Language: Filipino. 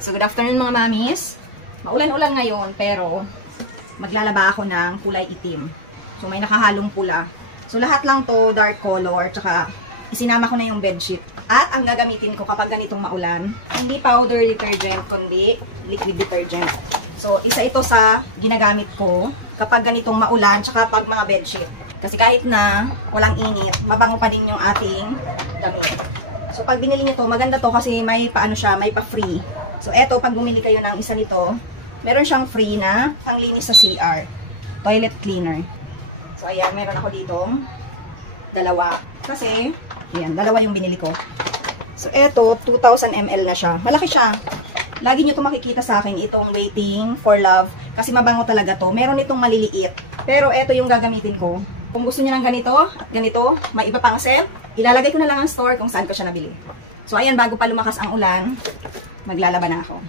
So, good afternoon mga mamis. Maulan-ulan ngayon, pero maglalaba ako ng kulay itim. So, may nakahalong pula. So, lahat lang to dark color, tsaka isinama ko na yung bedsheet. At ang gagamitin ko kapag ganitong maulan, hindi powder detergent, kundi liquid detergent. So, isa ito sa ginagamit ko kapag ganitong maulan, tsaka pag mga bedsheet. Kasi kahit na walang init, mabango pa din yung ating damit. So, pag binili nyo to, maganda to kasi may paano siya, may pa-free. So, eto, pag bumili kayo ng isa nito, meron siyang free na panglinis sa CR. Toilet cleaner. So, ayan, meron ako dito. Dalawa. Kasi, ayan, dalawa yung binili ko. So, eto, 2,000 ml na siya. Malaki siya. Lagi nyo to makikita sa akin, itong Waiting for Love. Kasi mabango talaga to. Meron itong maliliit. Pero, eto yung gagamitin ko. Kung gusto nyo ng ganito, at ganito, may iba pang scent, ilalagay ko na lang ang store kung saan ko siya nabili. So, ayan, bago pa lumakas ang ulan, maglalaba na ako.